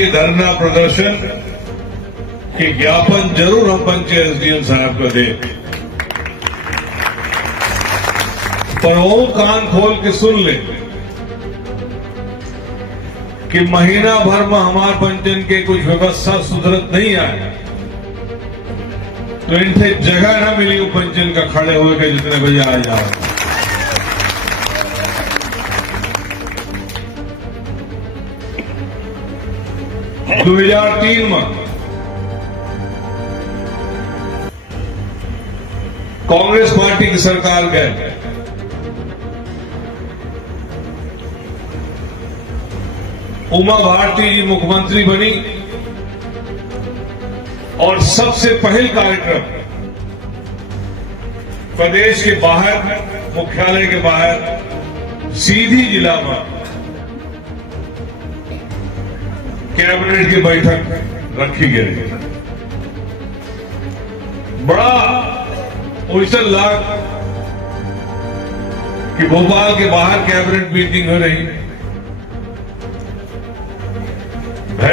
ये धरना प्रदर्शन के ज्ञापन जरूर हम पंच एसडीएम साहब को दें, पर वो कान खोल के सुन ले कि महीना भर में हमार पंचन के कुछ व्यवस्था सुधरत नहीं आए तो इनसे जगह ना मिली पंचन का खड़े हुए के जितने बजे आ जाओ। 2003 में कांग्रेस पार्टी की सरकार गए, उमा भारती जी मुख्यमंत्री बनी और सबसे पहल कार्यक्रम प्रदेश के बाहर, मुख्यालय के बाहर सीधी जिला में कैबिनेट की बैठक रखी गई। बड़ा उछल लाग कि भोपाल के बाहर कैबिनेट मीटिंग हो रही है,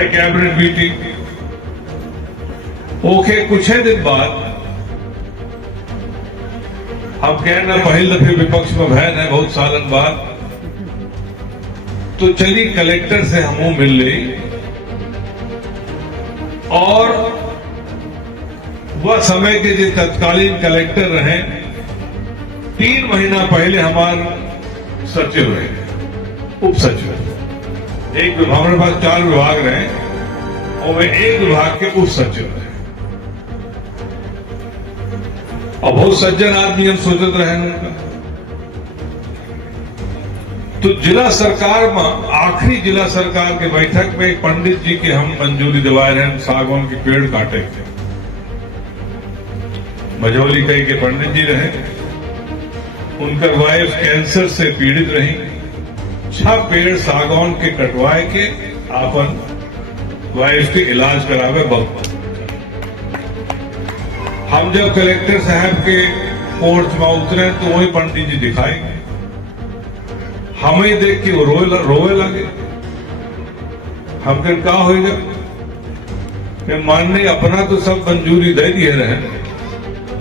कैबिनेट मीटिंग ओके। कुछ ही दिन बाद हम कहना पहले दफे विपक्ष में बहन है बहुत सालन बाद, तो चली कलेक्टर से हम मिल ली और वह समय के जो तत्कालीन कलेक्टर रहे 3 महीना पहले हमारे सचिव रहे, उप सचिव। एक हमारे पास 4 विभाग रहे और वे एक विभाग के उप सचिव रहे और बहुत सज्जन आदमी हम सोचते रहे उनका। तो जिला सरकार में आखिरी जिला सरकार के बैठक में एक पंडित जी के हम मंजूरी दिवाए रहे, सागवान के पेड़ काटे थे। मझौली कई के पंडित जी रहे, उनका वाइफ कैंसर से पीड़ित रही। 6 पेड़ सागवान के कटवाए के आपन वाइफ के इलाज करावे बहुत। हम जब कलेक्टर साहब के कोर्ट में उतरे तो वही पंडित जी दिखाई, हमें देख के वो रोवे लगे। हम फिर क्या होगा कि मानने अपना तो सब मंजूरी दे दिए रहे,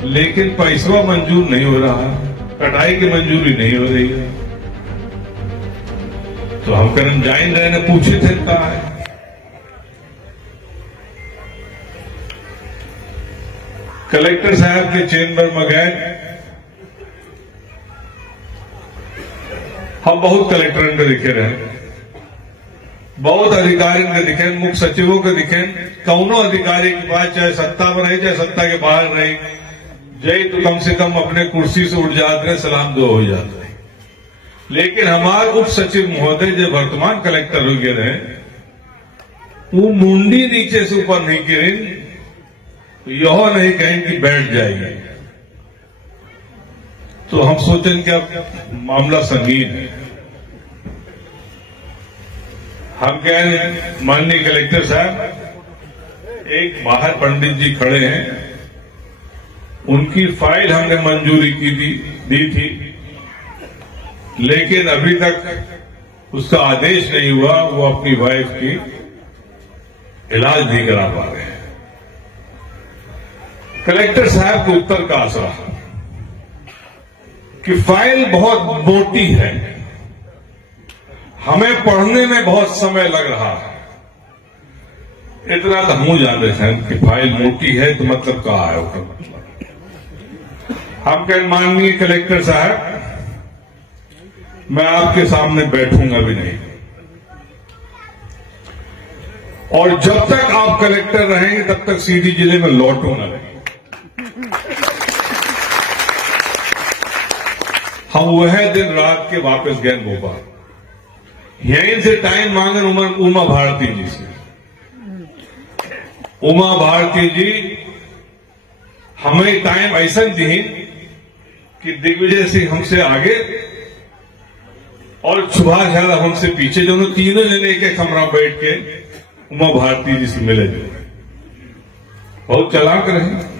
लेकिन पैसा मंजूर नहीं हो रहा, कटाई की मंजूरी नहीं हो रही है। तो हम करम जाइन रहे ने पूछे थे कहा है। कलेक्टर साहब के चेंबर में गए, हम बहुत कलेक्टर के दिखे रहे, बहुत अधिकारियों के दिखे, मुख्य सचिवों के दिखे। कौनों अधिकारी के पास चाहे सत्ता में रहे चाहे सत्ता के बाहर रहे, जय तो कम से कम अपने कुर्सी से उठ जाते रहे, सलाम दो हो जाते रहे। लेकिन हमारे उप सचिव महोदय जो वर्तमान कलेक्टर हो गए रहे, वो मुंडी नीचे से ऊपर नहीं गिरी, यह नहीं कहें कि बैठ जाएगी। तो हम सोचें कि अब मामला संगीन है। हम कहें माननीय कलेक्टर साहब, एक बाहर पंडित जी खड़े हैं, उनकी फाइल हमने मंजूरी दी थी, लेकिन अभी तक उसका आदेश नहीं हुआ, वो अपनी वाइफ की इलाज नहीं करा पा रहे हैं। कलेक्टर साहब को उत्तर का आसरा कि फाइल बहुत मोटी है, हमें पढ़ने में बहुत समय लग रहा है। इतना तो हम जान रहे हैं कि फाइल मोटी है तो मतलब क्या है उसका मतलब। हम कहें माननीय कलेक्टर साहब, मैं आपके सामने बैठूंगा भी नहीं, और जब तक आप कलेक्टर रहेंगे तब तक सीधी जिले में लौटूंगा नहीं। हम वह दिन रात के वापस गए भोपाल, यहीं से टाइम मांगे उमा भारती जी से। उमा भारती जी हमें टाइम ऐसा दी कि दिग्विजय सिंह हमसे आगे और सुभाष यादव हमसे पीछे, दोनों तीनों जने एक कमरा बैठ के उमा भारती जी से मिले। बहुत चालाक रहे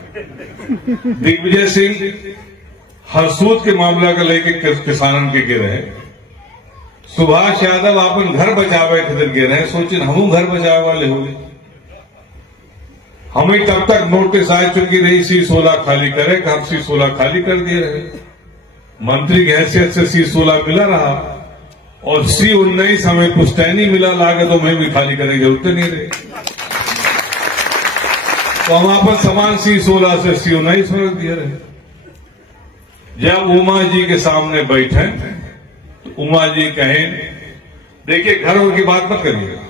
दिग्विजय सिंह, हरसूद के मामला का लेके किसानन के रहे, सुभाष यादव अपन घर बचावे खतर गे रहे, सोचिन हम घर बचावे वाले हो गए। हमें तब तक नोटिस आ चुकी रही C16 खाली करे, हम C16 खाली कर दिए रहे। मंत्री की हैसियत से C16 मिला रहा और C19 हमें पुश्तैनी मिला लागे, तो हमें भी खाली करने की जरूरत नहीं रही। तो हम अपन सामान C16 से C19 में रख दिए रहे। जब उमा जी के सामने बैठे तो उमा जी कहें, देखिए घरों की बात मत करिएगा।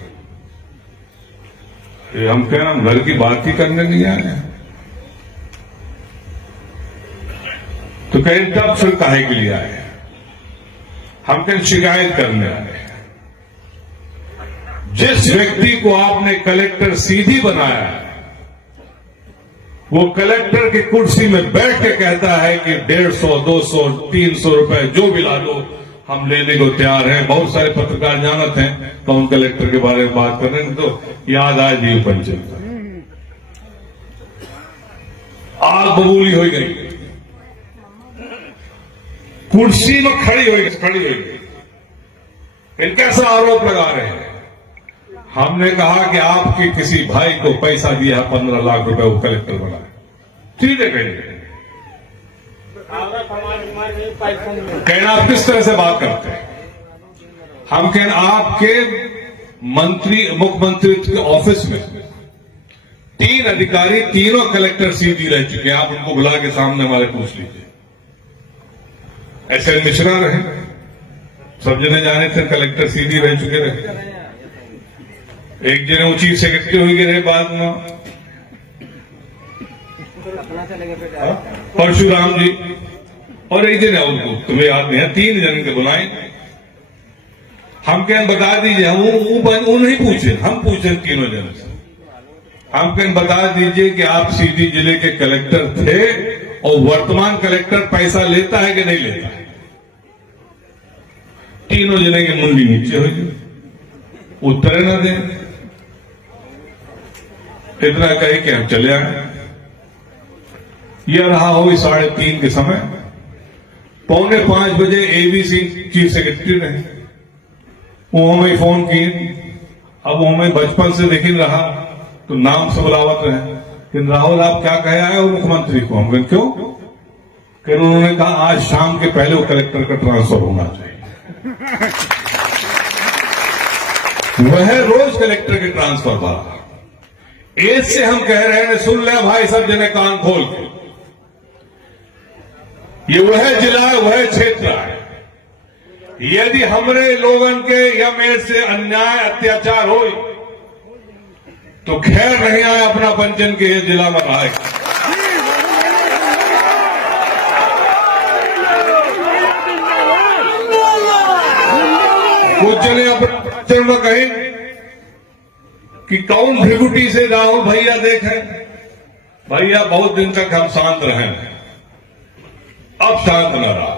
हम कह रहे हम घर की बात ही करने नहीं आए हैं। तो कहें तब फिर काहे के लिए आए? हम कहें शिकायत करने आए। जिस व्यक्ति को आपने कलेक्टर सीधी बनाया है, वो कलेक्टर की कुर्सी में बैठ के कहता है कि 150, 200, 300 रुपए जो भी ला दो हम लेने को तैयार हैं। बहुत सारे पत्रकार जानते हैं तो हम कलेक्टर के बारे में बात कर रहे हैं, तो याद आए जीव पंचायत आग बबूली हो गई, कुर्सी में खड़ी हुई। फिर कैसा आरोप लगा रहे हैं? हमने कहा कि आपके किसी भाई को पैसा दिया 15 लाख रुपए, वो कलेक्टर बना। ठीक है, कहिए कहना आप किस तरह से बात करते हैं? हम कहना आपके मंत्री मुख्यमंत्री के ऑफिस में 3 अधिकारी, तीनों कलेक्टर सीधी रह चुके हैं। आप उनको बुला के सामने हमारे पूछ लीजिए। ऐसे मिश्रा रहे, सब जने जाने थे कलेक्टर सीधी रह चुके रहे। एक जने वो चीफ सेक्रेटरी हो गए रहे बाद में, परशुराम जी, और एक जने उनको तुम्हें याद नहीं है, 3 जन के बुलाए। हम कहें बता दीजिए, वो नहीं पूछे, हम पूछे तीनों जन से। हम कहें बता दीजिए कि आप सीधी जिले के कलेक्टर थे और वर्तमान कलेक्टर पैसा लेता है कि नहीं लेता है? तीनों जने की मुंडी नीचे हो गई, उत्तर न दे। इतना कहे कि हम चले आए। यह रहा होगी 3:30 के समय। 4:45 बजे एबीसी चीफ सेक्रेटरी रहे, वो हमें फोन किए। अब वो हमें बचपन से देख रहा तो नाम से बुलावत रहे कि राहुल आप क्या कहे आए हो मुख्यमंत्री को? हम क्यों? कि उन्होंने कहा आज शाम के पहले वो कलेक्टर का ट्रांसफर होना चाहिए। वह रोज कलेक्टर के ट्रांसफर था। एज से हम कह रहे हैं, सुन ले भाई सब जने कान खोल के, ये वह जिला है, वह क्षेत्र है। यदि हमरे लोगन के या मेरे से अन्याय अत्याचार हो तो खैर नहीं आए अपना पंचन के ये जिला में आए। कुछ जने अपने पंचन में कहें कि कौन भिगुटी से राहुल भैया देखे। भैया बहुत दिन तक हम शांत रहे, अब शांत न रहा।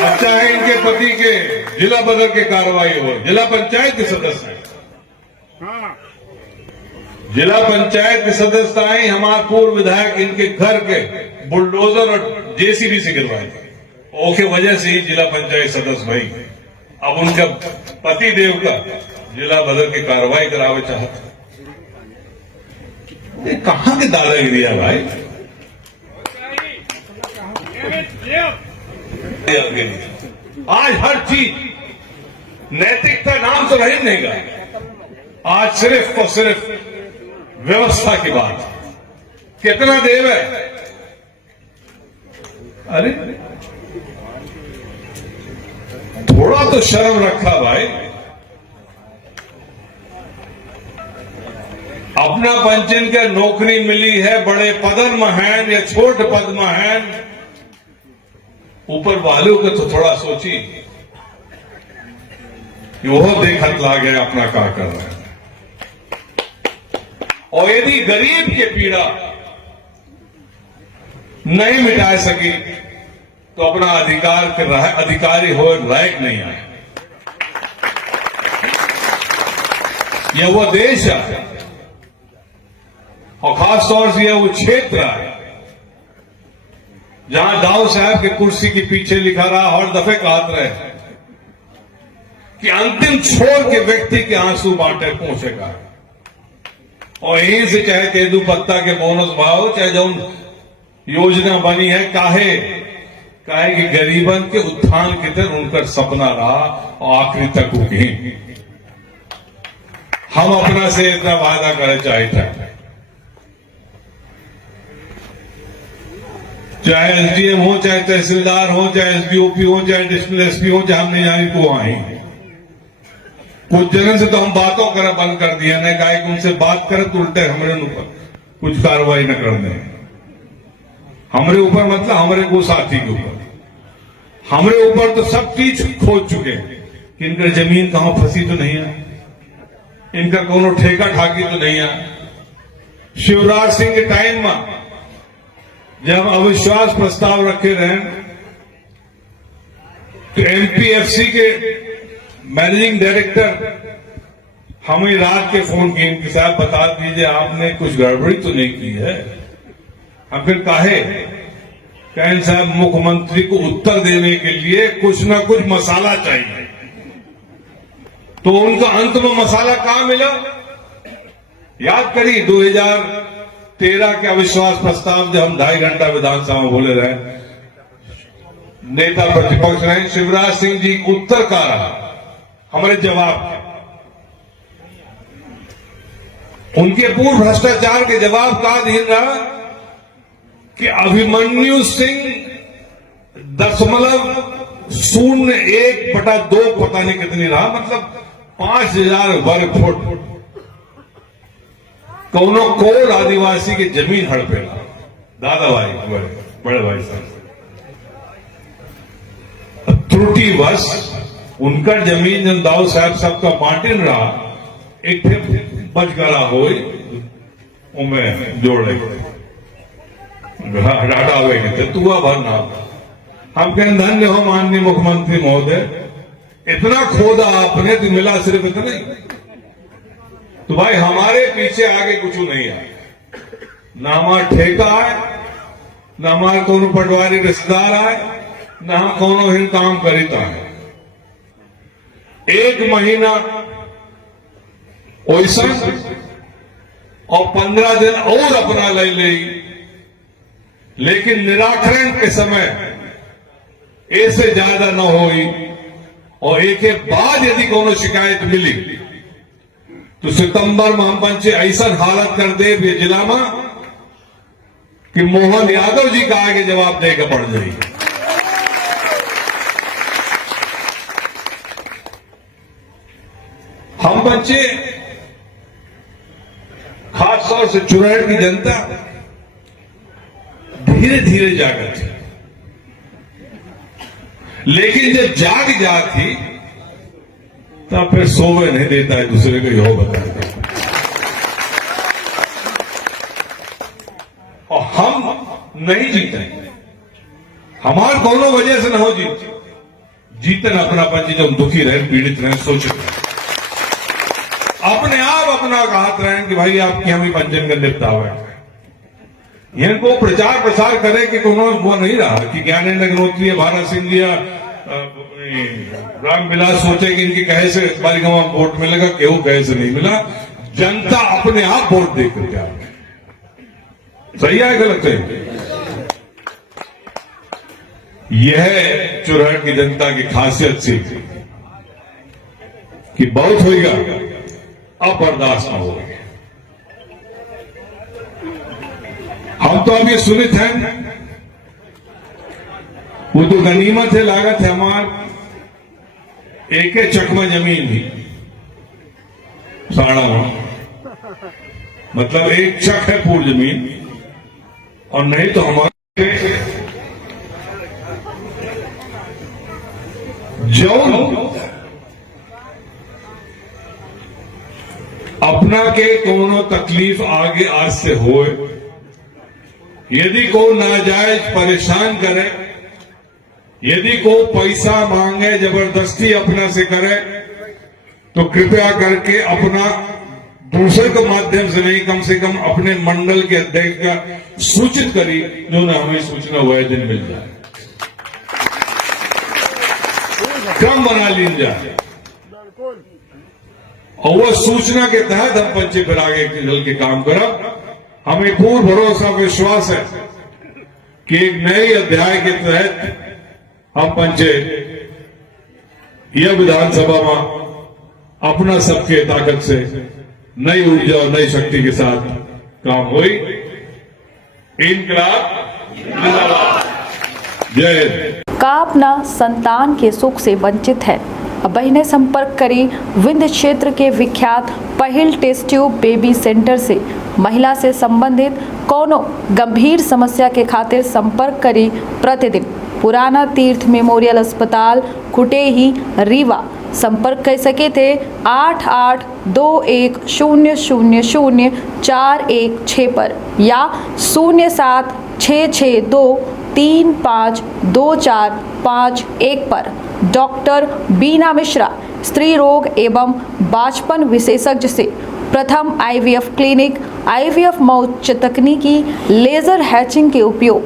अब चाहे इनके पति के जिला बदल के कार्रवाई हो, जिला पंचायत के सदस्य हैं, जिला पंचायत के सदस्य आए, हमारे पूर्व विधायक इनके घर के बुलडोजर और जेसीबी से गिरवाए थे। ओके वजह से ही जिला पंचायत सदस्य भाई अब उनका पति देव का जिला बदल के कार्रवाई करावे चाहते। ये कहां के दादागिरी है भाई? आज हर चीज नैतिकता नाम तो रही नहीं गया। आज सिर्फ और सिर्फ व्यवस्था की बात। कितना देव है? अरे थोड़ा तो शर्म रखा भाई। अपना पंचन के नौकरी मिली है, बड़े पदन में हैं या छोट पद में हैं, ऊपर वालों को तो थोड़ा सोची। वह देखत ला गया अपना क्या कर रहे हैं। और यदि गरीब के पीड़ा नहीं मिटा सकी तो अपना अधिकार के अधिकारी हो लायक नहीं आए। यह वो देश है और खास तौर से यह वो क्षेत्र है जहां दाऊ साहब की कुर्सी के पीछे लिखा रहा, हर दफे कहते रहे कि अंतिम छोर के व्यक्ति के आंसू बांटे पहुंचेगा, और यहीं से चाहे तेदू पत्ता के बोनस भाव, चाहे जो योजना बनी है, काहे कि गरीबन के उत्थान के तरह उनका सपना रहा और आखिरी तक उगी। हम अपना से इतना वादा करे चाहते, चाहे एसडीएम हो, चाहे तहसीलदार हो, चाहे एसडीओपी हो, चाहे एडिशनल एसपी हो, चाहे हम नहीं जाने को आई। कुछ जगह से तो हम बातों करा बंद कर दिया, नहीं कहा कि उनसे बात करे तो उल्टे हमारे ऊपर कुछ कार्रवाई न कर दें। हमारे ऊपर मतलब हमारे को साथी के ऊपर, हमारे ऊपर तो सब चीज खोज चुके हैं कि इनका जमीन कहां फंसी तो नहीं है, इनका कोनो ठेका ठाकी तो नहीं है। शिवराज सिंह के टाइम में जब अविश्वास प्रस्ताव रखे रहे तो एमपीएफसी के मैनेजिंग डायरेक्टर हमें रात के फोन किए कि साहब बता दीजिए आपने कुछ गड़बड़ी तो नहीं की है। हम फिर कहें साहब मुख्यमंत्री को उत्तर देने के लिए कुछ ना कुछ मसाला चाहिए, तो उनका अंत में मसाला कहां मिला? याद करिए 2013 के अविश्वास प्रस्ताव जब हम 2.5 घंटा विधानसभा में बोले रहे, नेता प्रतिपक्ष रहे शिवराज सिंह जी उत्तर का रहा हमारे जवाब, उनके पूर्ण भ्रष्टाचार के जवाब का अधीन रहा कि अभिमन्यु सिंह 0.01/2 पता नहीं कितनी रहा, मतलब 5,000 वर्ग फुट कौनो कोल आदिवासी की जमीन हड़पेगा। दादा भाई बड़े भाई साहब त्रुटिवश उनका जमीन जन दाऊ साहब सबका बांटिन रहा, एक बच गला हो जोड़ रहे डाटा हुए तुआ भरना। हम कहें धन्य हो माननीय मुख्यमंत्री महोदय, इतना खोदा आपने तो मिला सिर्फ इतना ही, तो भाई हमारे पीछे आगे कुछ नहीं है, ना हमारा ठेका है, ना हमारे कोनो पटवारी रिश्तेदार है, ना हम कोनो हिन काम करीता है। 1 महीना वैसा और 15 दिन और अपना ले, लेकिन निराकरण के समय ऐसे ज्यादा न होई, और एक के बाद यदि कोनो शिकायत मिली तो सितंबर में हम पंचे ऐसा हालत कर दे जिला में कि मोहन यादव जी का आगे जवाब देकर पड़ जाएगी। हम बच्चे खास तौर से चुराड़ की जनता धीरे धीरे जागत थी, लेकिन जब जाग जाती तब फिर सोवे नहीं देता है, दूसरे को यो बताता है। और हम नहीं जीते, हमारे दोनों वजह से न हो जीतन अपना पंजी जब दुखी रहे पीड़ित रहे सोचे अपने आप अपना कहते रहे कि भाई आपकी हमें पंजन का निपटावा है। इनको प्रचार प्रसार करे कि कोनो वो नहीं रहा कि ज्ञानेन्द्र अग्निहोत्री भारत सिंह जी रामविलास सोचे कि इनकी कहे से बारी गांव वोट मिलेगा, केहू कहे से नहीं मिला, जनता अपने आप वोट देकर क्या सही है गलत है? यह चुराड़ की जनता की खासियत से कि बहुत होगा अब बर्दाश्त न होगा। हम तो अब ये सुनित हैं, वो तो गनीमत है, लागत है हमार एक चकमा जमीन ही साड़ा मतलब एक चक है पूरी जमीन, और नहीं तो हमारे जो अपना के कोनो तकलीफ आगे आज से हो, यदि को नाजायज परेशान करे, यदि को पैसा मांगे जबरदस्ती अपना से करे, तो कृपया करके अपना दूसरे के माध्यम से नहीं, कम से कम अपने मंडल के अध्यक्ष का सूचित करी, जो न हमें सूचना वह दिन मिल जाए, क्रम बना लीन जाए और वह सूचना के तहत हम पंचे फिर आगे चल के काम करब। हमें पूर्ण भरोसा विश्वास है कि एक नए अध्याय के तहत हम पंचे यह विधानसभा में अपना सबके ताकत से नई ऊर्जा और नई शक्ति के साथ काम हुई। इनकलाब जिंदाबाद, जय हिंद। का अपना संतान के सुख से वंचित है, अब बहने संपर्क करी विंध्य क्षेत्र के विख्यात पहिल टेस्ट ट्यूब बेबी सेंटर से। महिला से संबंधित कोनो गंभीर समस्या के खातिर संपर्क करी प्रतिदिन पुराना तीर्थ मेमोरियल अस्पताल कुटेही रीवा। संपर्क कर सके थे 8821000416 पर या 0766235245 पर। डॉक्टर बीना मिश्रा स्त्री रोग एवं बाचपन विशेषज्ञ से प्रथम IVF क्लिनिक, IVF मौच तकनीकी, लेजर हैचिंग के उपयोग,